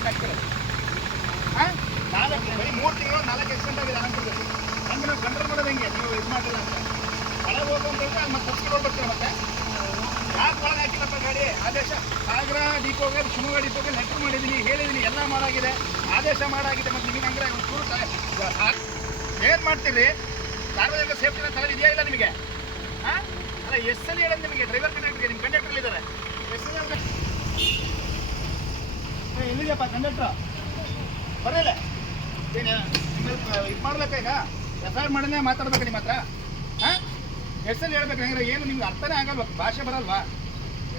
Accident ಆಗ್ತಿರೋದು. ನಾಲ್ಕು ಬರೀ 3 ತಿಂಗಳು 4 ಆಕ್ಸಿಡೆಂಟ್ ಆಗಿದೆ ಅನಂತರದಲ್ಲಿ. ಹಂಗೆ ನಾವು ಕಂಟ್ರೋಲ್ ಮಾಡೋದು ಹೆಂಗೆ ನೀವು ಇದು ಮಾಡಿಲ್ಲ ಅಂತ ಒಳಗೆ ಹೋಗು ಅಂತ ಹೇಳಿದ್ರೆ ಮತ್ತೆ ತಪ್ಪಿಸ್ಕೊಂಡು ಬರ್ತೀವಿ. ಮತ್ತೆ ಯಾಕೆ ಒಳಗೆ ಹಾಕಿಲ್ಲಪ್ಪ ಗಾಡಿ? ಆದೇಶ ಸಾಗರ ಡಿಪೋಗೆ ಶಿವಮೊಗ್ಗ ಡಿಪೋಗೆ ಲೆಟರ್ ಮಾಡಿದ್ದೀನಿ, ಹೇಳಿದ್ದೀನಿ, ಎಲ್ಲ ಮಾಡಾಗಿದೆ, ಆದೇಶ ಮಾಡಾಗಿದೆ. ಮತ್ತು ನಿಮಗೆ ಹಂಗೆ ಒಂಚೂರು ಏನು ಮಾಡ್ತೀರಿ? ಸಾರ್ವಜನಿಕ ಸೇಫ್ಟಿನ ತಲೆ ಇದೆಯಾ ಇಲ್ಲ ನಿಮಗೆ? ಹಾಂ ಅಲ್ಲ, ಎಸ್ ಎಲ್ ಹೇಳೋದು ನಿಮಗೆ ಡ್ರೈವರ್ ಕಂಡಕ್ಟರ್ಗೆ. ನಿಮ್ಮ ಕಂಡಕ್ಟರ್ಲಿದ್ದಾರೆ ಎಸ್ ಎಲ್ ಎಲ್ಲಿದೆಯಪ್ಪ ಕಂಡಕ್ಟ್ರು? ಬರಲ್ಲ ಏನು ಇದು ಮಾಡ್ಬೇಕಾ? ಈಗ ಎಫ್ ಐ ಆರ್ ಮಾಡನೇ ಮಾತಾಡ್ಬೇಕು ನಿಮ್ಮ ಹತ್ರ. ಹಾಂ ಎಸ್ ಎಲ್ ಹೇಳ್ಬೇಕು ಹೆಂಗ್ರೆ? ಏನು ನಿಮ್ಗೆ ಅರ್ಥನೇ ಆಗಲ್ವ? ಭಾಷೆ ಬರಲ್ವಾ?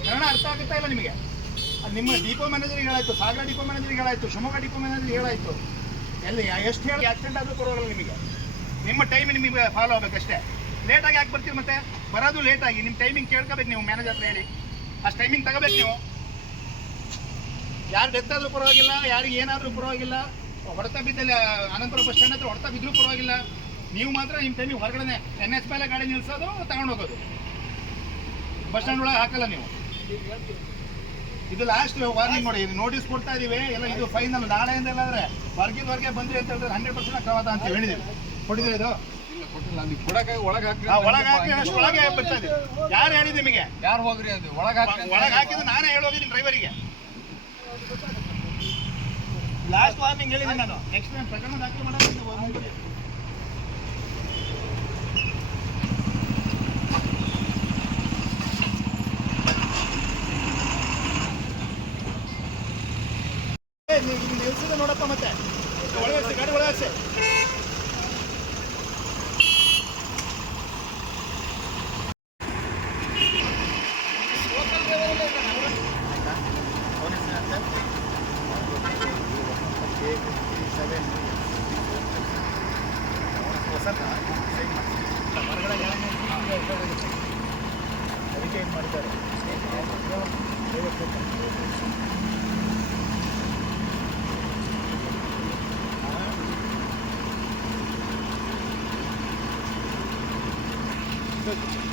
ಕನ್ನಡ ಅರ್ಥ ಆಗುತ್ತಾ ಇಲ್ಲ ನಿಮಗೆ? ಅದು ನಿಮ್ಮ ಡಿಪೋ ಮ್ಯಾನೇಜರಿಗೆ ಹೇಳಾಯ್ತು, ಸಾಗರ ಡಿಪೋ ಮ್ಯಾನೇಜರಿಗೆ ಹೇಳಾಯ್ತು, ಶಿವಮೊಗ್ಗ ಡಿಪೋ ಮ್ಯಾನೇಜರಿಗೆ ಹೇಳಾಯ್ತು. ಎಲ್ಲಿ ಎಷ್ಟು ಹೇಳಿ ಆಕ್ಸಿಡೆಂಟ್ ಆದರೂ ಕೊಡೋಲ್ಲ ನಿಮಗೆ. ನಿಮ್ಮ ಟೈಮ್ ನಿಮಗೆ ಫಾಲೋ ಆಗಬೇಕಷ್ಟೇ. ಲೇಟಾಗಿ ಯಾಕೆ ಬರ್ತೀವಿ? ಮತ್ತೆ ಬರೋದು ಲೇಟಾಗಿ. ನಿಮ್ಮ ಟೈಮಿಂಗ್ ಕೇಳ್ಕೋಬೇಕು ನೀವು ಮ್ಯಾನೇಜರ್ ಹತ್ರ ಹೇಳಿ. ಅಷ್ಟು ಟೈಮಿಂಗ್ ತಗೋಬೇಕು ನೀವು. ಯಾರು ಡೆತ್ ಆದರೂ ಪರವಾಗಿಲ್ಲ, ಯಾರಿಗೆ ಏನಾದರೂ ಪರವಾಗಿಲ್ಲ. ಹೊಡೆತ ಬಿದ್ದಲ್ಲಿ ಅನಂತಪುರ ಬಸ್ ಸ್ಟ್ಯಾಂಡ್ ಹತ್ರ ಹೊಡೆತ ಬಿದ್ದರೂ ಪರವಾಗಿಲ್ಲ. ನೀವು ಮಾತ್ರ ನಿಮ್ಮ ಟೈಮಿಗೆ ಹೊರಗಡೆ NH ಮೇಲೆ ಗಾಡಿ ನಿಲ್ಲಿಸೋದು, ತಗೊಂಡು ಹೋಗೋದು. ಬಸ್ ಸ್ಟ್ಯಾಂಡ್ ಒಳಗೆ ಹಾಕಲ್ಲ ನೀವು. ಇದು ಲಾಸ್ಟ್ ವಾರ್ನಿಂಗ್ ನೋಡಿ. ಇದು ನೋಟಿಸ್ ಕೊಡ್ತಾ ಇದೀವಿ ಎಲ್ಲ. ಇದು ಫೈನಲ್. ನಾಳೆಯಿಂದ ಎಲ್ಲಾದ್ರೆ ಹೊರಗೆ ಬಂದ್ರಿ ಅಂತ ಹೇಳಿದ್ರೆ 100% ಅಕ್ರಮದ ಅಂತ ಹೇಳಿದೀವಿ. ಕೊಟ್ಟಿದ್ರೆ ಇದು ಒಳಗೆ ಬರ್ತಾ ಇದೆ. ಯಾರು ಹೇಳಿದ್ ನಿಮಗೆ? ಯಾರು ಹೋಗ್ರಿ ಅದು ಒಳಗೆ ಹಾಕಿದ್ದು ನಾನೇ ಹೇಳೋಗಿದ್ದೀನಿ ಡ್ರೈವರಿಗೆ. ಲಾಸ್ಟ್ ವಾರ್ನಿಂಗ್ ಹೇಳಿದ್ದೀನಿ ನಾನು. ನೆಕ್ಸ್ಟ್ ನಾನು ಪ್ರಕರಣ ದಾಖಲೆ ಮಾಡೋದು. ನಿಲ್ಸಿದ ನೋಡಪ್ಪ. ಮತ್ತೆ ಒಳಗೆ ಗಾಡಿ ಒಳಗೆ ಹೊರಗಡೆ ಅದಕ್ಕೆ ಏನು ಮಾಡಿದ್ದಾರೆ? Good.